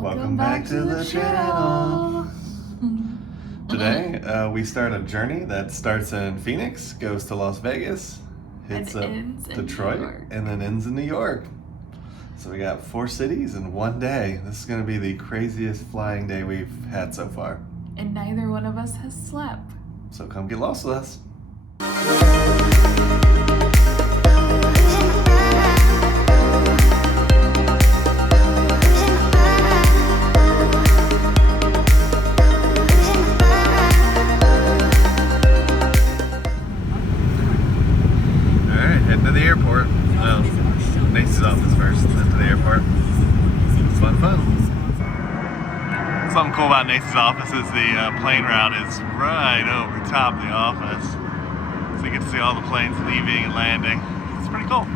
Welcome back to the channel. Today we start a journey that starts in Phoenix, goes to Las Vegas, hits up Detroit, and then ends in New York. So we got 4 cities in one day. This is going to be the craziest flying day we've had so far. And neither one of us has slept. So come get lost with us. Something cool about Nace's office is the plane route is right over top of the office. So you get to see all the planes leaving and landing. It's pretty cool.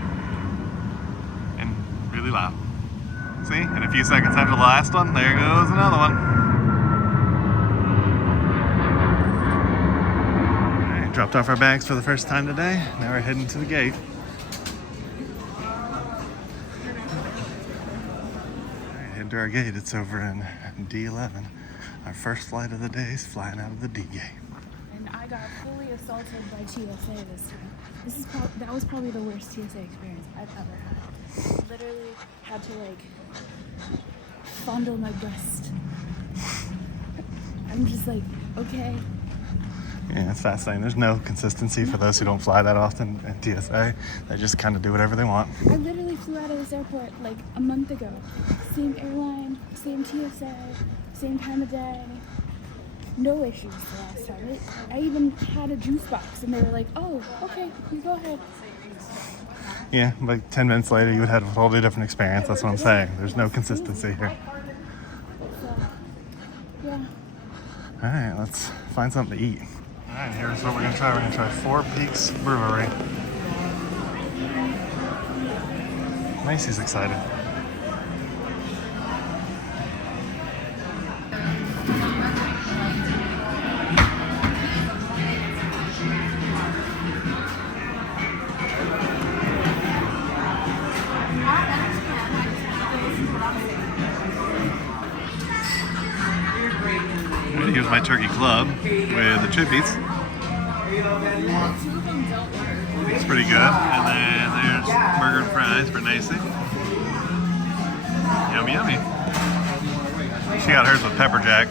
And really loud. See, in a few seconds after the last one, there goes another one. Alright, dropped off our bags for the first time today. Now we're heading to the gate. To our gate, it's over in D11. Our first flight of the day is flying out of the D gate. And I got fully assaulted by TSA this time. That was probably the worst TSA experience I've ever had. Literally had to fondle my breast. I'm just like, okay. Yeah, it's fascinating. There's no consistency for those who don't fly that often at TSA. They just kind of do whatever they want. I literally flew out of this airport like a month ago. Same airline, same TSA, same time of day. No issues the last time. I even had a juice box and they were like, oh, okay, you go ahead. Yeah, like 10 minutes later you would have a totally different experience. That's what I'm saying. There's no consistency here. So, yeah. Alright, let's find something to eat. Alright, here's what we're going to try. We're going to try Four Peaks Brewery. Macy's excited. Here's my turkey club with the chippies. It's pretty good. And then there's burger and fries for Nacy. Yummy, yummy. She got hers with pepper jack.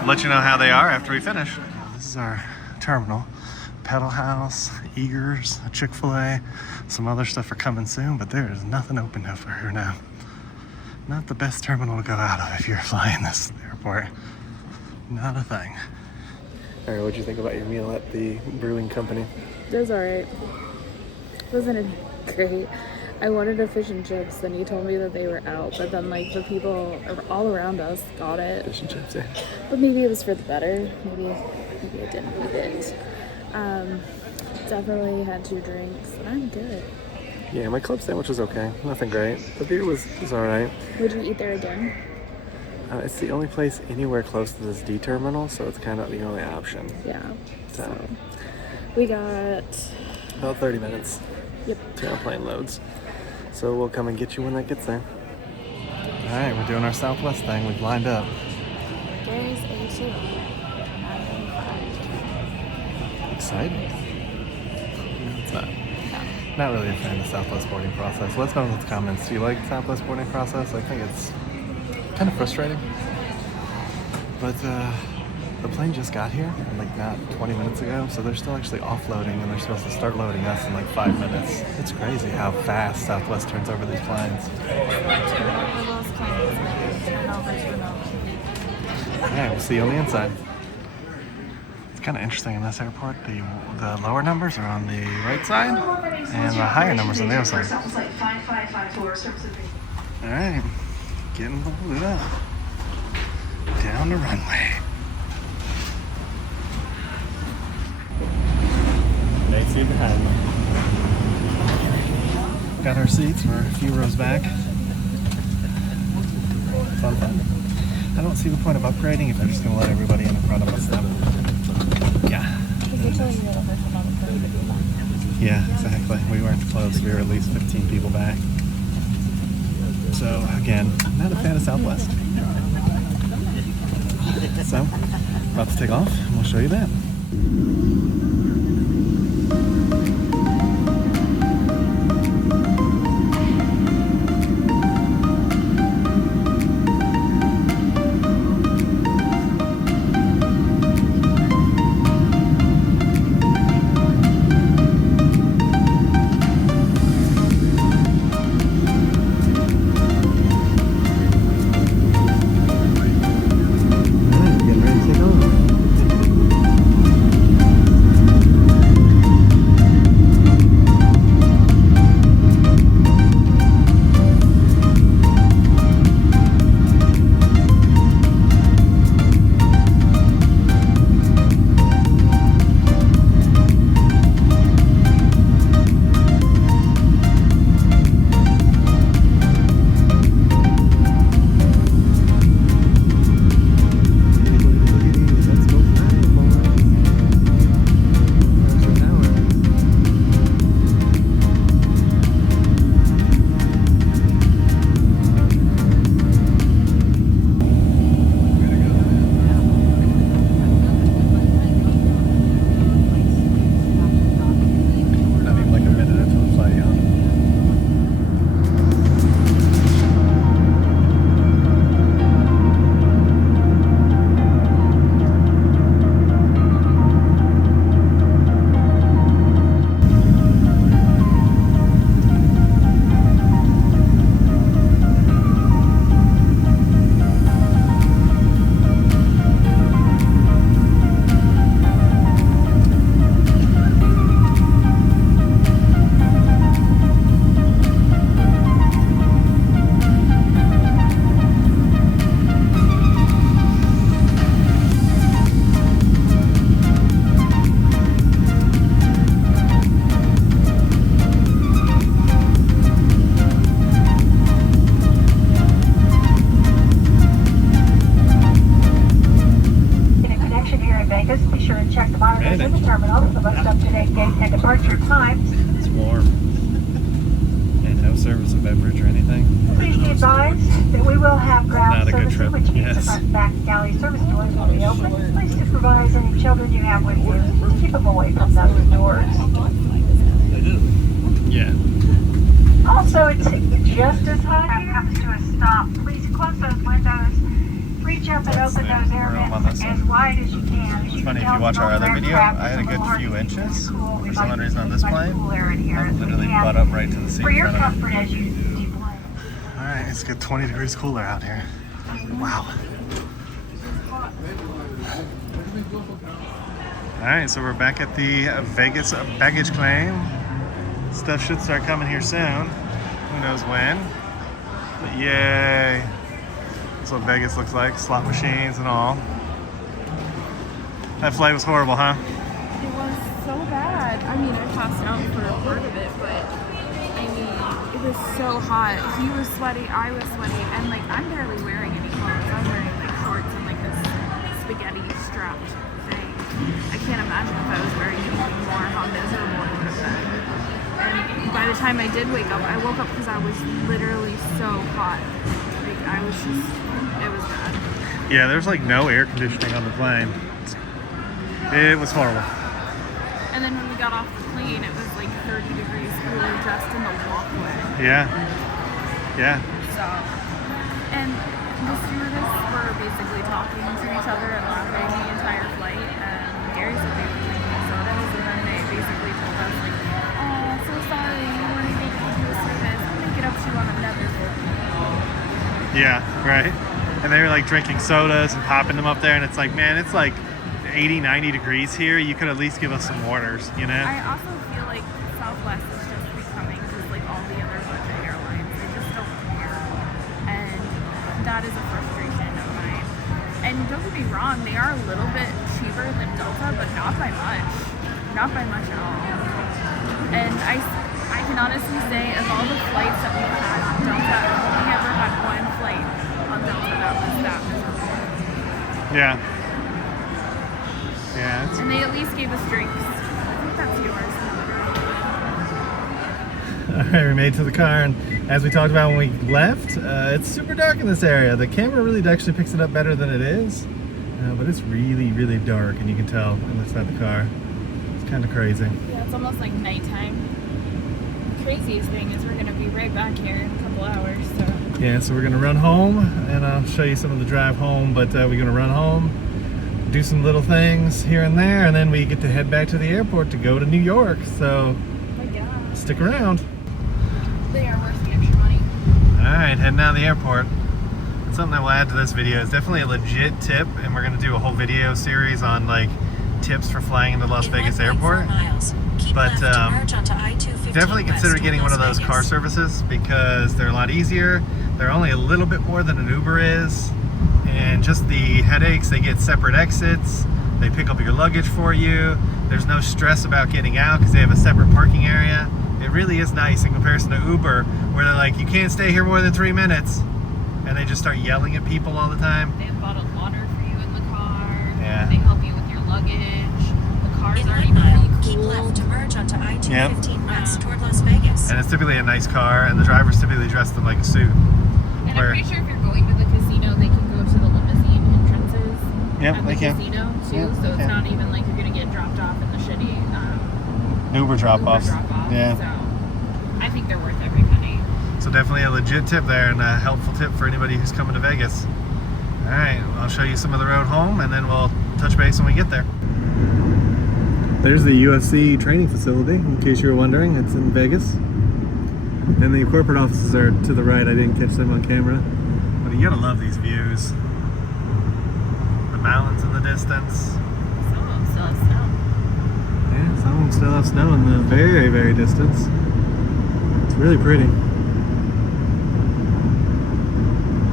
I'll let you know how they are after we finish. This is our terminal. Pedal House, Eagers, Chick-fil-A, some other stuff are coming soon, but there is nothing open over here now. Not the best terminal to go out of if you're flying this airport. Not a thing. Alright, what'd you think about your meal at the brewing company? It was alright. Wasn't great. I wanted a fish and chips, and he told me that they were out, but then the people all around us got it. Fish and chips, yeah. But maybe it was for the better. Maybe I didn't need it. Definitely had 2 drinks, and I'm good. Yeah, my club sandwich was okay. Nothing great. The beer was alright. Would you eat there again? It's the only place anywhere close to this D terminal, so it's kind of the only option. Yeah. So we got about 30 minutes. Yep. To our plane loads. So we'll come and get you when that gets there. All right, we're doing our Southwest thing. We've lined up. There's A2. Excited? No, it's not. Not really a fan of the Southwest boarding process. Let's know in the comments. Do you like the Southwest boarding process? I think it's kind of frustrating. But the plane just got here, not 20 minutes ago, so they're still actually offloading, and they're supposed to start loading us in 5 minutes. It's crazy how fast Southwest turns over these planes. Alright, we'll see you on the inside. It's kind of interesting in this airport. The lower numbers are on the right side, and the higher numbers on the other side. Alright, getting loaded up. Down the runway. Nacy behind me. Got our seats. We're a few rows back. Fun. I don't see the point of upgrading if they're just going to let everybody in front of us now. Yeah. Yeah, exactly. We weren't close. We were at least 15 people back. So again, not a fan of Southwest. So, about to take off and we'll show you that. It's warm and no service of beverage or anything. Please be advised that we will have ground Not a good services, trip. which means the front and back galley service doors will be open. Please supervise any children you have with you. Keep them away from those doors. Yeah. Also, it's just as hot here. Comes to a stop. Please close those windows. Reach up and open those air vents as wide as you can. It's funny, if you watch our other video, I had a good few inches. For some odd reason on this plane, I'm literally butt up right to the seat For your in front of comfort me. as you deploy. Alright, it's good 20 degrees cooler out here. Wow. Alright, so we're back at the Vegas baggage claim. Stuff should start coming here soon. Who knows when. But yay. That's what Vegas looks like. Slot machines and all. That flight was horrible, huh? It was so bad. I mean, I passed out for a part of it, but I mean, it was so hot. He was sweaty, I was sweaty, and like I'm barely wearing any clothes. I'm wearing like shorts and like this spaghetti strapped thing. I can't imagine if I was wearing anything more how miserable it would have been. And by the time I did wake up, I woke up because I was literally so hot. Like I was just, it was bad. Yeah, there's like no air conditioning on the plane. It was horrible. And then when we got off the plane, it was like 30 degrees cooler just in the walkway. Yeah. Yeah. So, and the stewardess were basically talking to each other and laughing the entire flight. And Gary said they were drinking sodas, and then they basically told us like, "Oh, so sorry, you weren't able to do a service. I'll make it up to you on another day." Yeah, right. And they were like drinking sodas and popping them up there, and it's like, man, it's like 80, 90 degrees here. You could at least give us some orders, you know? I also feel like Southwest is just becoming just like all the other budget airlines. They just don't care. And that is a frustration of mine. And don't get me wrong, they are a little bit cheaper than Delta, but not by much. Not by much at all. And I can honestly say, of all the flights that we've had on Delta, I've only ever had one flight on Delta that was that miserable. Yeah. Yeah, it's... And they at least gave us drinks. I think that's yours. Alright, we made it to the car, and as we talked about when we left, it's super dark in this area. The camera really actually picks it up better than it is, but it's really, really dark, and you can tell inside the car. It's kind of crazy. Yeah, it's almost like nighttime. The craziest thing is we're going to be right back here in a couple hours, so. Yeah, so we're going to run home, and I'll show you some of the drive home, but we're going to run home, do some little things here and there, and then we get to head back to the airport to go to New York, so Oh my God. stick around. They are worth the extra money. Alright, heading down to the airport. Something I will add to this video is definitely a legit tip, and we're going to do a whole video series on like tips for flying into Las Vegas Airport. But definitely consider getting one of those car services because they're a lot easier. They're only a little bit more than an Uber is, and just the headaches, they get separate exits, they pick up your luggage for you, there's no stress about getting out because they have a separate parking area. It really is nice in comparison to Uber, where they're like, you can't stay here more than 3 minutes, and they just start yelling at people all the time. They have bottled water for you in the car. Yeah. They help you with your luggage. The car's already pretty cool. Keep left to merge onto I-215 Yep. west toward Las Vegas. And it's typically a nice car, and the driver's typically dressed in like a suit. And I'm pretty sure if you're going to the casino, they can go to the limousine entrances Yep, at they the can. casino too. Yep, So they it's can. not even like you're gonna get dropped off in the shitty Uber drop-offs. Uber drop-off. Yeah. So I think they're worth every penny. So definitely a legit tip there, and a helpful tip for anybody who's coming to Vegas. All right, I'll show you some of the road home, and then we'll touch base when we get there. There's the UFC training facility, in case you were wondering. It's in Vegas. And the corporate offices are to the right. I didn't catch them on camera. But you gotta love these views. The mountains in the distance. Some of them still have snow. Yeah, some of them still have snow in the very, very distance. It's really pretty.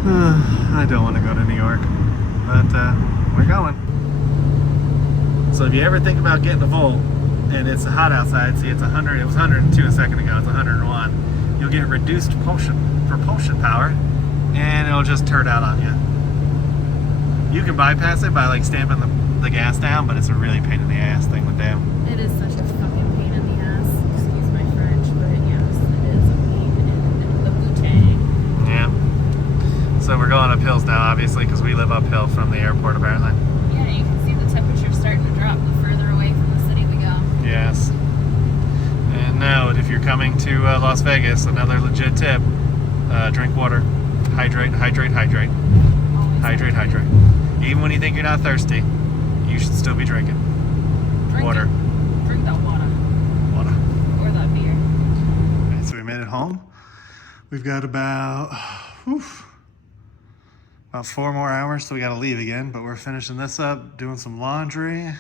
I don't want to go to New York, but we're going. So if you ever think about getting a Volt and it's hot outside, see it's 100, it was 102 a second ago, it's 101, you'll get reduced propulsion power, and it'll just turd out on you. You can bypass it by like stamping the gas down, but it's a really pain in the ass thing with damn. It is such a fucking pain in the ass. Excuse my French, but yes, it is a pain in the bootay. Yeah. So we're going up hills now, obviously, because we live uphill from the airport, apparently. Yeah, you can see the temperature starting to drop the further away from the city we go. Yes. And now, if you're coming to Las Vegas, another legit tip, drink water. Hydrate, hydrate, hydrate. Always Hydrate, hydrate. Even when you think you're not thirsty, you should still be drinking. Drink Water. it. Drink that water. Water. Or that beer. Okay, so we made it home. We've got about 4 more hours till we gotta leave again, but we're finishing this up, doing some laundry,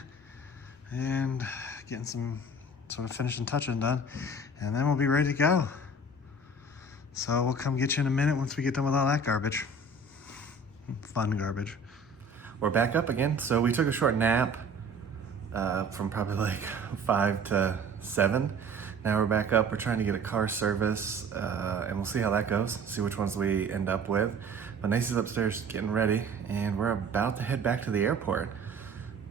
and getting some sort of finishing touching done, and then we'll be ready to go. So we'll come get you in a minute once we get done with all that garbage. Fun garbage. We're back up again. So we took a short nap from probably like 5 to 7. Now we're back up. We're trying to get a car service, and we'll see how that goes, see which ones we end up with. But Nacy's upstairs getting ready, and we're about to head back to the airport.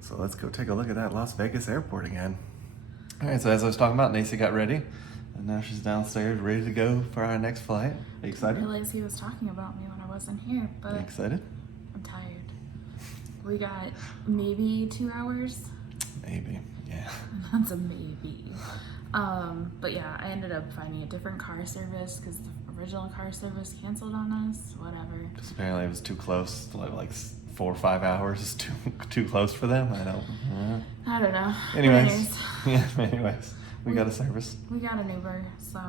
So let's go take a look at that Las Vegas airport again. All right, so as I was talking about, Nacy got ready, and now she's downstairs ready to go for our next flight. Are you I excited? realized he was talking about me when I wasn't here, Are but you excited? I'm tired. We got maybe 2 hours. Maybe, yeah. That's a maybe. But yeah, I ended up finding a different car service because the original car service canceled on us. Whatever. Because apparently it was too close, like 4 or 5 hours is too close for them. I don't know. Anyways, we got a service. We got an Uber, so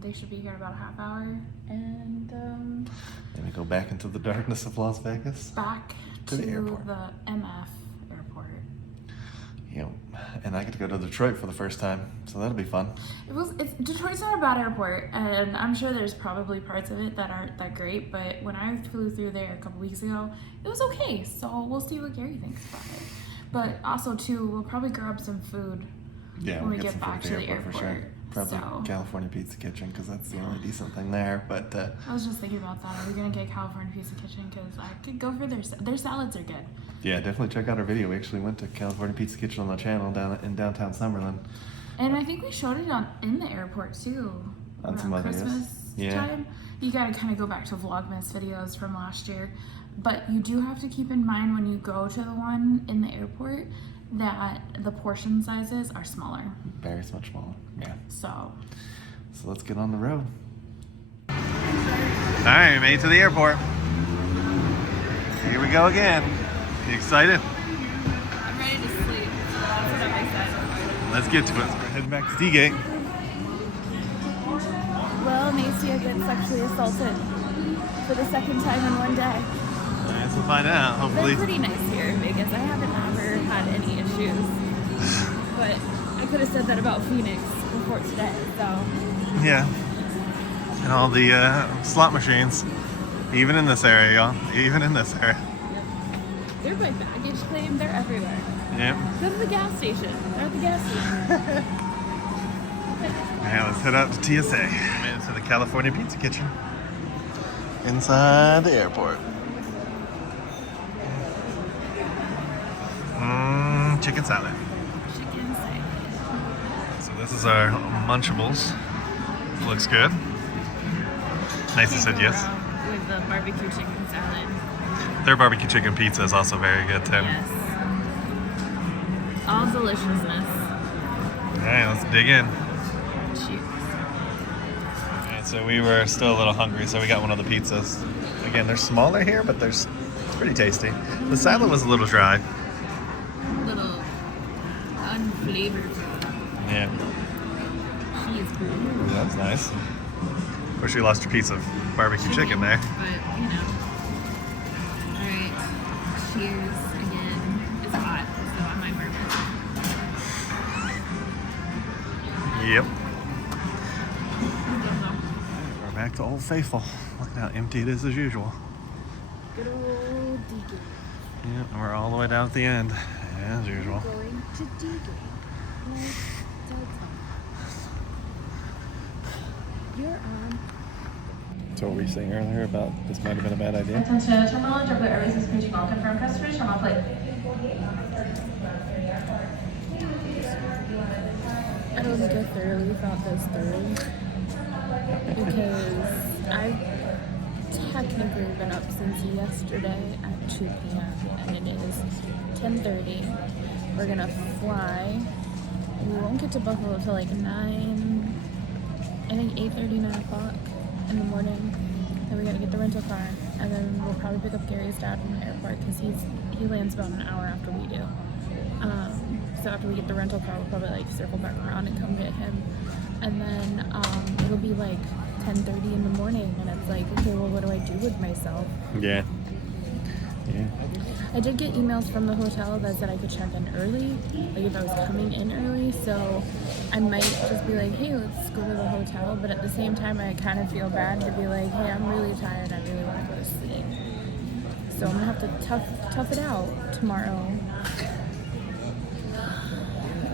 they should be here in about a half hour, and Then we go back into the darkness of Las Vegas. back To the airport. the MF airport. You know, and I get to go to Detroit for the first time, so that'll be fun. Detroit's not a bad airport, and I'm sure there's probably parts of it that aren't that great, but when I flew through there a couple weeks ago, it was okay, so we'll see what Gary thinks about it. But also, too, we'll probably grab some food Yeah, when we we'll get some back food to the airport. for sure. Probably So, California Pizza Kitchen, because that's the only decent thing there. But I was just thinking about that. Are we gonna get California Pizza Kitchen? Because I could go for their salads are good. yeah, definitely check out our video. We actually went to California Pizza Kitchen on the channel down in downtown Summerlin. And I think we showed it in the airport too. On around some other Christmas yeah. time. You gotta kind of go back to Vlogmas videos from last year. But you do have to keep in mind when you go to the one in the airport that the portion sizes are smaller. Very much smaller. Yeah. So let's get on the road. All right, we made it to the airport. Here we go again. You excited? I'm ready to sleep. That's what I'm excited. Let's get to it. We're heading back to D-Gate. Well, Nacia gets sexually assaulted for the second time in one day. All right, so we'll find out. Hopefully. They're pretty nice here in Vegas. I haven't ever had any issues. But I could have said that about Phoenix before today, so. Yeah. And all the slot machines. Even in this area, y'all. Even in this area. They're by baggage claim. They're everywhere. Yep. Go to the gas station. They're at the gas station. Alright, let's head out to TSA. Made it to the California Pizza Kitchen. Inside the airport. Chicken salad. Chicken salad. So this is our Munchables. Looks good. Nice said yes. With the barbecue chicken salad. Their barbecue chicken pizza is also very good too. Yes. All deliciousness. Alright, let's dig in. Cheers. Alright, so we were still a little hungry, so we got one of the pizzas. Again, they're smaller here, but it's pretty tasty. The salad was a little dry. A little unflavored. Yeah. Cheese burger. That's nice. Of course, you lost your piece of barbecue chicken there. But, you know. Alright. Cheers again. It's hot, so I might burp it. Yep. We're back to Old Faithful. Look at how empty it is as usual. Good old Deacon. Yep, and we're all the way down at the end, as usual. Going to Deacon. Like Dad's home. You're on. So what were you saying earlier about this might have been a bad idea? Attention, Terminal JetBlue Airways is reaching all confirmed customers from our flight. I don't think I thoroughly thought this through because I've technically been up since yesterday at 2 p.m. and it is 10:30. We're gonna fly. We won't get to Buffalo till like 9, I think 8:30, 9 o'clock in the morning. Then we gotta get the rental car and then we'll probably pick up Gary's dad from the airport because he lands about an hour after we do. So after we get the rental car, we'll probably like circle back around and come get him. And then it'll be like 10:30 in the morning and it's like, okay, well, what do I do with myself? Yeah. Yeah. I did get emails from the hotel that said I could check in early, like if I was coming in early, so I might just be like, hey, let's go to the hotel, but at the same time, I kind of feel bad to be like, hey, I'm really tired, I really want to go to sleep. So I'm gonna have to tough it out tomorrow.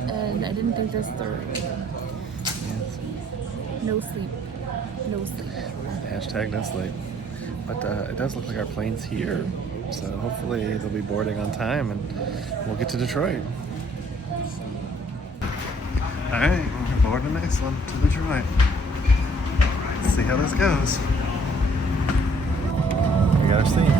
And I didn't think this through. No sleep. No sleep. Hashtag no sleep. But it does look like our plane's here. So hopefully they'll be boarding on time and we'll get to Detroit. Alright, we're boarding the next one to Detroit. Let's see how this goes. We got our seat.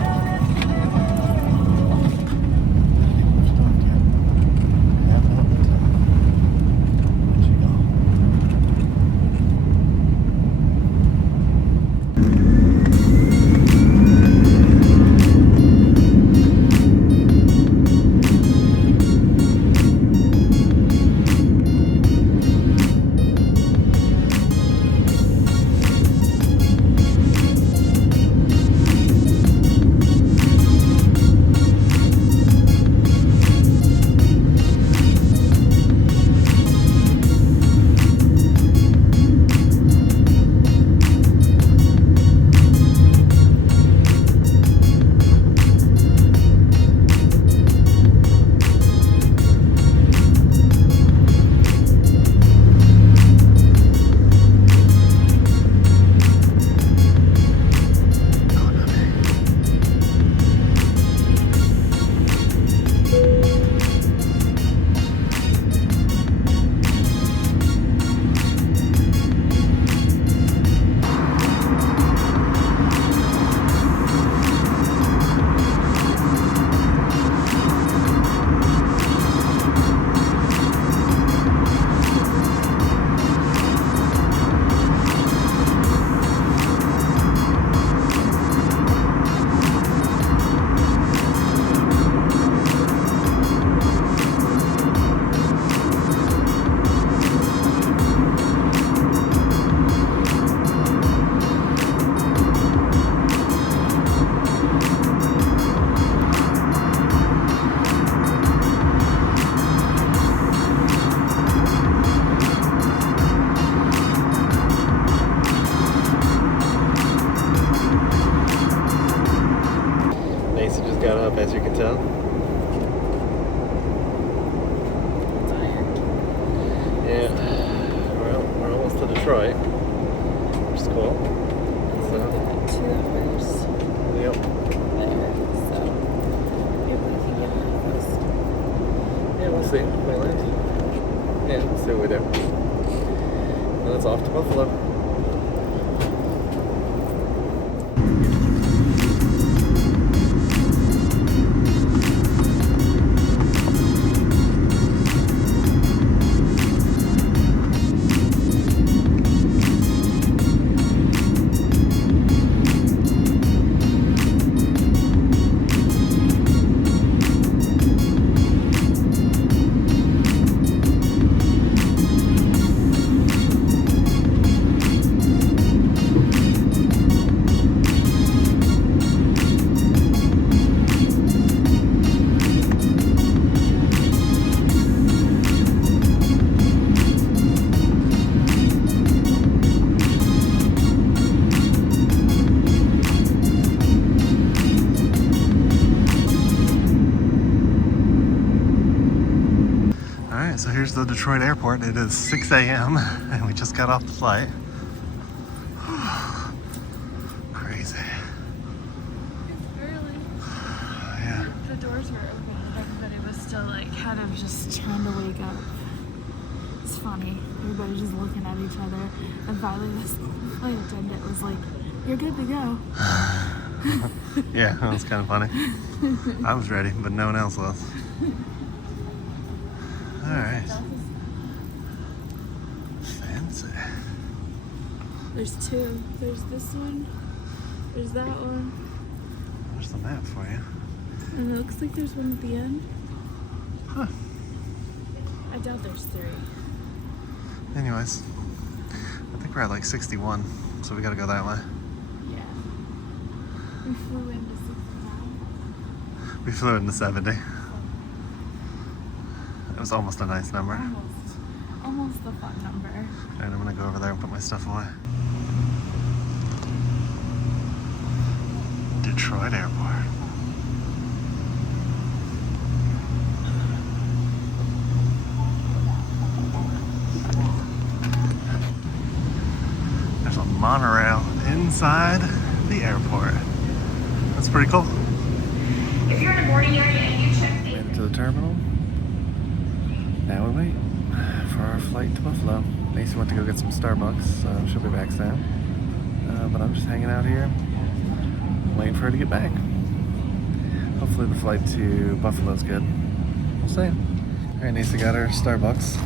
got up, as you can tell. Yeah, well, we're almost to Detroit, which is cool. So, 2 hours yep. there, so maybe we can get breakfast. Yeah, we'll see. We land. Yeah, we'll see what we do. And it's off to Buffalo. So here's the Detroit airport. It is 6 a.m. and we just got off the flight. Crazy. It's early. Yeah. The doors were open, everybody was still like kind of just trying to wake up. It's funny. Everybody just looking at each other. And finally this flight attendant was like, "You're good to go." Yeah, that was kind of funny. I was ready, but no one else was. Alright. Fancy. There's 2. There's this one. There's that one. There's the map for you. And it looks like there's one at the end. Huh. I doubt there's 3. Anyways, I think we're at like 61, so we gotta go that way. Yeah. We flew into 69. We flew into 70. It was almost a nice number. Almost the fun number. Alright, I'm gonna go over there and put my stuff away. Detroit Airport. There's a monorail inside the airport. That's pretty cool. If you're in a boarding area and you check Made it to the terminal. Now we wait for our flight to Buffalo. Macy went to go get some Starbucks, so she'll be back soon. But I'm just hanging out here, waiting for her to get back. Hopefully the flight to Buffalo's good. We'll see. Alright, Macy got her Starbucks.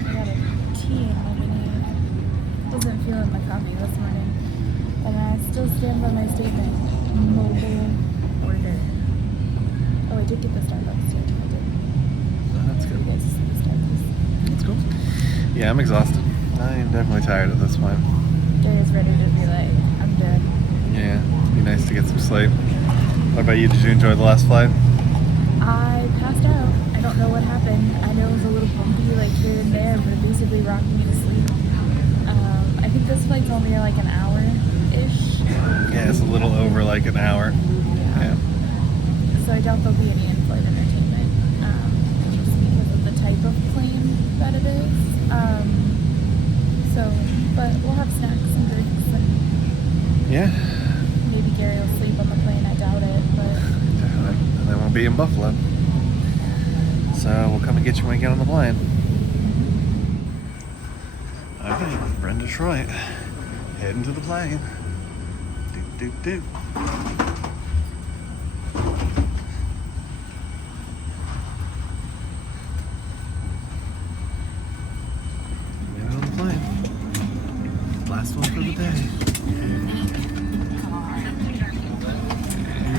I got a tea and lemonade. Wasn't feeling my coffee this morning. And I still stand by my statement. Mobile order. Oh, I did get the Starbucks too. I did. Oh, that's good. You guys see the Starbucks. That's cool. Yeah, I'm exhausted. I am definitely tired at this point. Gary's ready to be like, I'm dead. Yeah, it'd be nice to get some sleep. What about you? Did you enjoy the last flight? I passed out. I don't know what happened. I know it was a little bumpy like here and there, but it basically rocked me to sleep. I think this flight's only like an hour-ish. Yeah, it's a little over like an hour. Yeah. So I doubt there'll be any in-flight entertainment, just because of the type of plane that it is. But we'll have snacks and drinks, and Yeah. maybe Gary will sleep on the plane. I doubt it, but Definitely. And then we'll be in Buffalo. So we'll come and get you when we get on the plane. Okay, we're in Detroit. Heading to the plane. Doop, doop, doop. Made it on the plane. Last one for the day.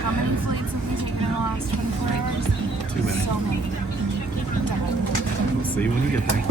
how many flights have we taken in the last 24 hours? Too many. So many. We'll see you when you get there.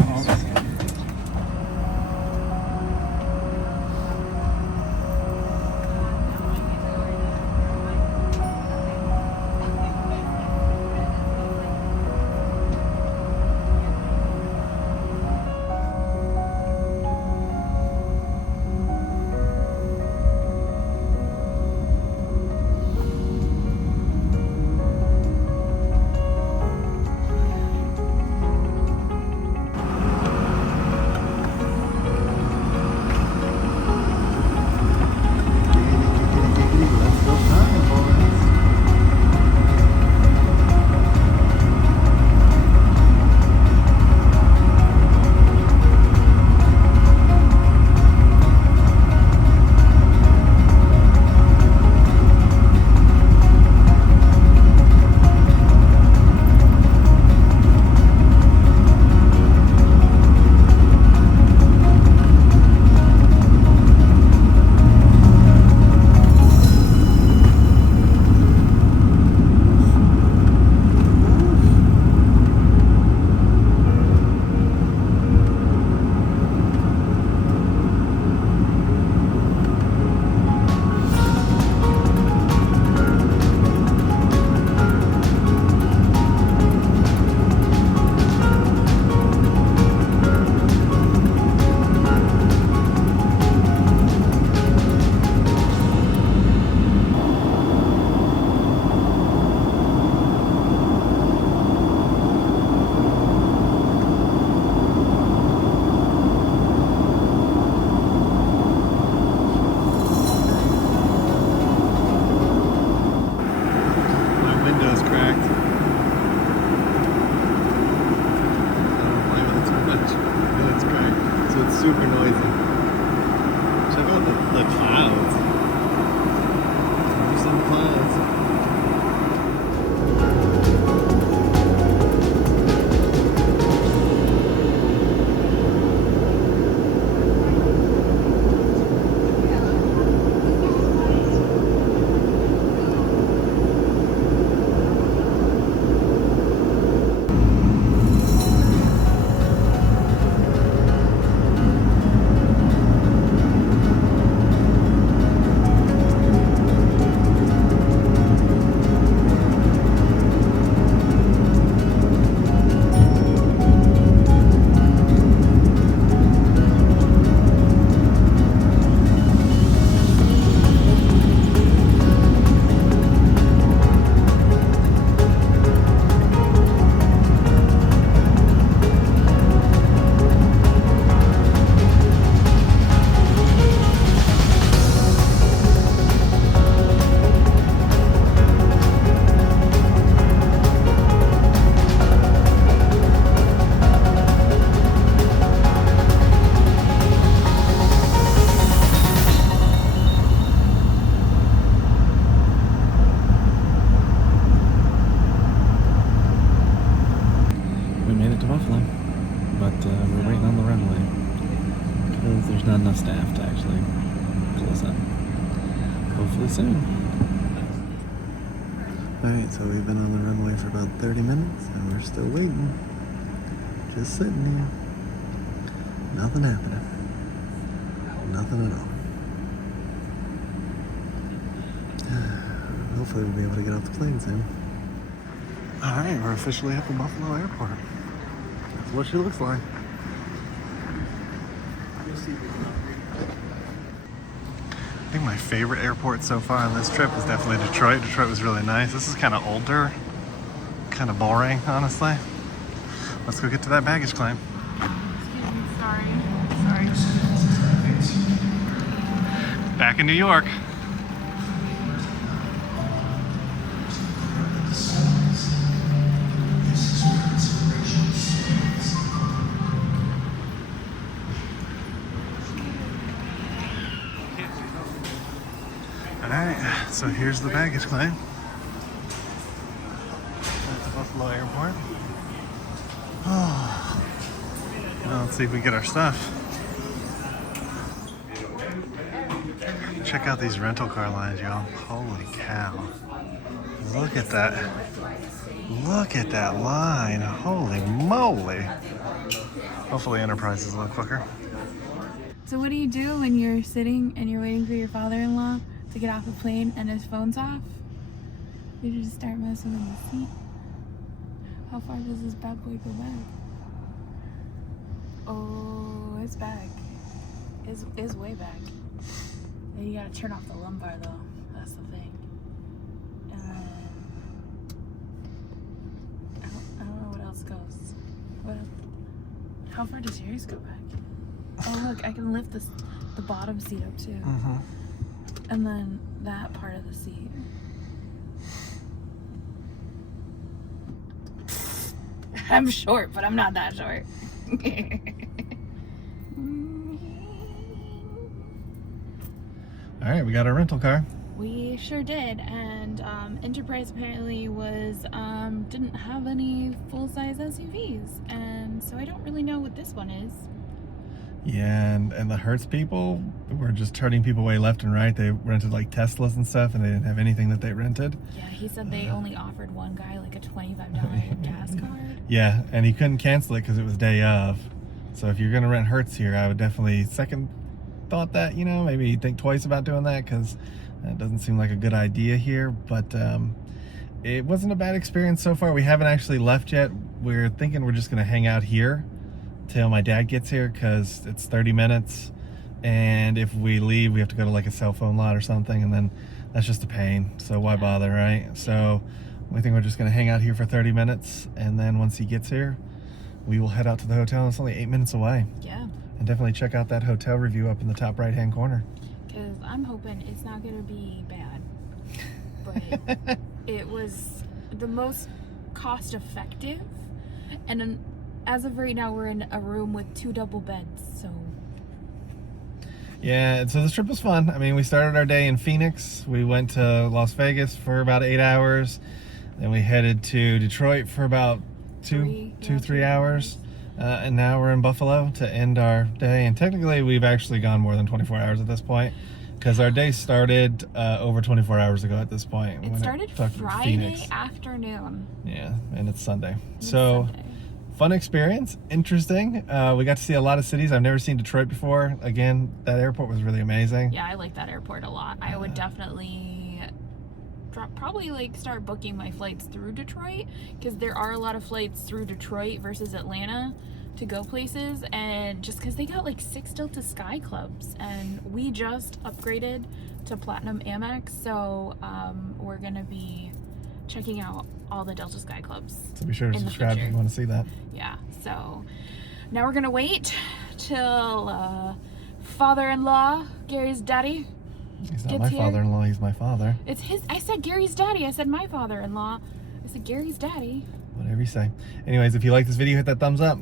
hopefully soon. Alright, so we've been on the runway for about 30 minutes and we're still waiting. Just sitting here. Nothing happening. Nothing at all. Hopefully we'll be able to get off the plane soon. Alright, we're officially at the Buffalo Airport. That's what she looks like. I think my favorite airport so far on this trip is definitely Detroit. Detroit was really nice. This is kind of older, kind of boring, honestly. Let's go get to that baggage claim. Excuse me, sorry. Back in New York. Alright, so here's the baggage claim at the Buffalo Airport. Oh. Now let's see if we get our stuff. Check out these rental car lines, y'all. Holy cow. Look at that. Look at that line. Holy moly. Hopefully Enterprise is a little quicker. So what do you do when you're sitting and you're waiting for your father-in-law to get off the plane and his phone's off? You just start messing with the seat. How far does this bad boy go back? Oh, it's back. It's way back. And you gotta turn off the lumbar though. That's the thing. And then I don't know what else goes. What else? How far does yours go back? Oh look, I can lift the bottom seat up too. Mm-hmm. And then that part of the seat. I'm short, but I'm not that short. All right, we got our rental car. We sure did, and Enterprise apparently didn't have any full-size SUVs, and so I don't really know what this one is. Yeah, and the Hertz people were just turning people away left and right. They rented like Teslas and stuff, and they didn't have anything that they rented. Yeah, he said they only offered one guy like a $25 gas card. Yeah, and he couldn't cancel it because it was day of. So if you're gonna rent Hertz here, I would definitely second thought that, maybe think twice about doing that, because it doesn't seem like a good idea here. But it wasn't a bad experience so far. We haven't actually left yet. We're thinking we're just gonna hang out here till my dad gets here, because it's 30 minutes, and if we leave we have to go to like a cell phone lot or something, and then that's just a pain, so why bother, right? So we think we're just going to hang out here for 30 minutes, and then once he gets here we will head out to the hotel. It's only 8 minutes away. Yeah. And definitely check out that hotel review up in the top right hand corner, Because I'm hoping it's not going to be bad. But it was the most cost effective, and as of right now, we're in a room with 2 double beds, so. Yeah, so this trip was fun. I mean, we started our day in Phoenix. We went to Las Vegas for about 8 hours. Then we headed to Detroit for about 3 hours. And now we're in Buffalo to end our day. And technically, we've actually gone more than 24 hours at this point, because our day started over 24 hours ago at this point. It started Friday afternoon. Yeah, and it's Sunday. Fun experience, interesting. We got to see a lot of cities. I've never seen Detroit before. Again, that airport was really amazing. Yeah, I like that airport a lot. I would definitely probably start booking my flights through Detroit, because there are a lot of flights through Detroit versus Atlanta to go places, and just because they got 6 Delta Sky Clubs, and we just upgraded to Platinum Amex, so we're gonna be checking out all the Delta Sky Clubs. So be sure to subscribe if you want to see that. Yeah, so now we're gonna wait till father-in-law, Gary's daddy, He's not my father-in-law, he's my father. It's his. I said Gary's daddy. I said my father-in-law. I said Gary's daddy. Whatever you say. Anyways, if you like this video, hit that thumbs up.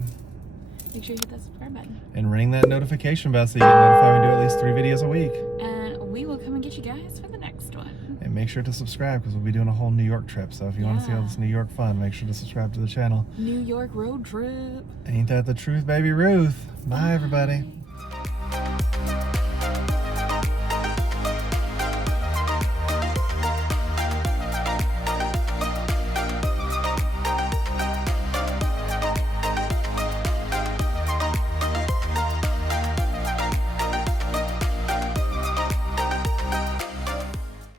Make sure you hit that subscribe button. And ring that notification bell so you get notified when we do at least 3 videos a week. And we will come and get you guys for the next one. And make sure to subscribe, because we'll be doing a whole New York trip. So if you want to see all this New York fun, make sure to subscribe to the channel. New York road trip. Ain't that the truth, baby Ruth? Bye, everybody.